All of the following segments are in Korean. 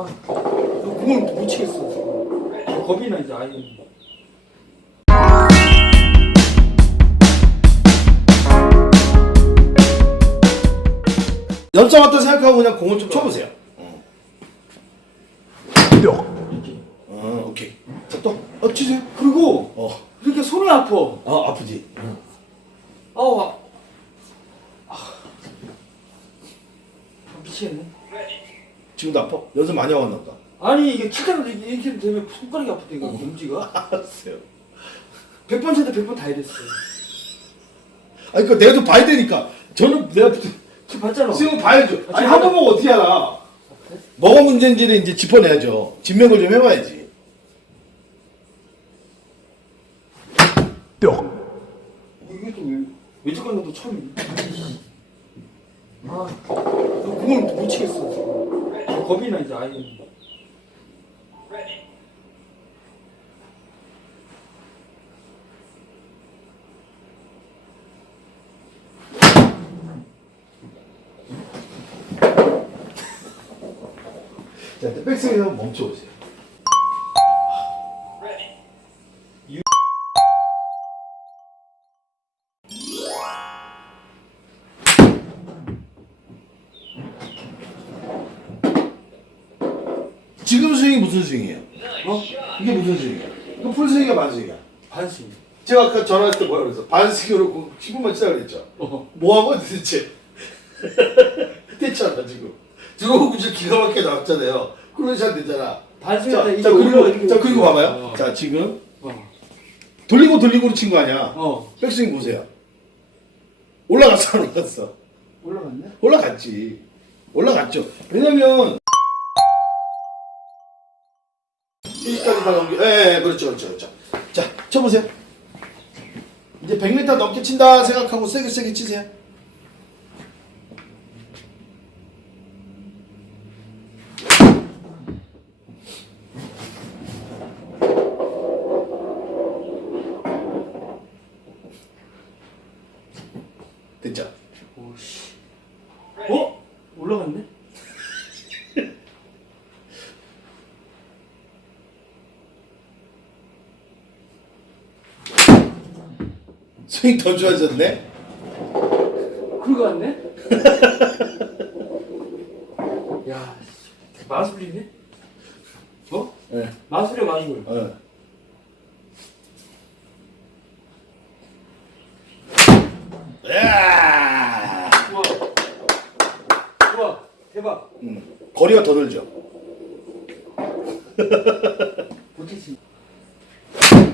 아, 너 공을 못 치겠어. 겁이 나 이제 아예. 연습 왔다 생각하고 그냥 공을 좀 쳐보세요. 어. 어 오케이. 자, 또, 어, 치세요. 그리고 어, 이렇게 손이 아파. 어, 아프지? 아우 아. 아. 미치겠네. 지금도 아파? 연습 많이 하고 왔나 보다. 아니 이게 칠타면 이렇게 되면 손가락이 아프다니까 엄지가. 알았어요. 100번 쳐도 100번 다 이랬어. 아니, 그 내가 좀 봐야 되니까. 저는 내가 지금 봤잖아. 수영 봐야죠. 아니, 지금 한번 보고 어떻게 알아? 뭐가 문제인지를 이제 짚어내야죠. 진명을 좀 해봐야지. 이게 또왜 외적 간다도 처음이네. 아, 너 공을 못 치겠어. 겁이 나 이제 아예. 자, 일단 백스윙 한번 멈춰보세요. 지금 스윙이 무슨 스윙이에요? 어? 이게 무슨 스윙이야? 이거 풀스윙이야 반스윙이야? 반씩. 제가 아까 전화했을 때 뭐라 그랬어? 반스윙으로 10분만 치자 그랬죠? 어. 뭐하고 도대체? 됐잖아 지금 들어오고 이제 기가 막히게 나왔잖아요 클로샷 됐잖아 반스윙 자, 그리고 자 그리고 봐봐요 어. 자 지금 어. 돌리고 돌리고로 친 거 아니야 어. 백스윙 보세요 올라갔어 안 올라갔어 올라갔네? 올라갔지 올라갔죠 왜냐면 1까지 다 넘겨 예, 예 그렇죠 그렇죠 그렇죠 자 쳐보세요 이제 100m 넘게 친다 생각하고 세게 세게 치세요 됐죠 오 씨. 어? 올라갔네? 스윙 더 좋아졌네 그거 같네? 야, 씨. 마술이네? 어? 예. 마술이야 마술. 어. 야! 대박. 음, 거리가 더 늘죠.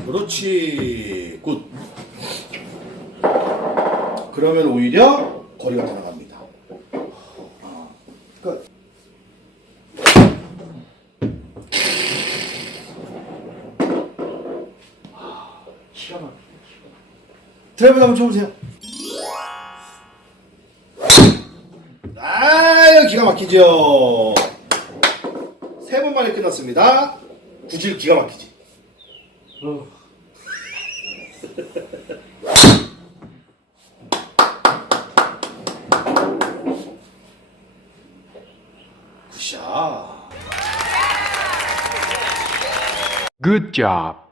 그렇지. 굿. 그러면 오히려 거리가 더 나갑니다. 아, 그러니까 기가 막히네. 드라이브 한번 쳐보세요. 아유 기가 막히죠. 세 번 만에 끝났습니다. 구질 기가 막히지. 어. Good job.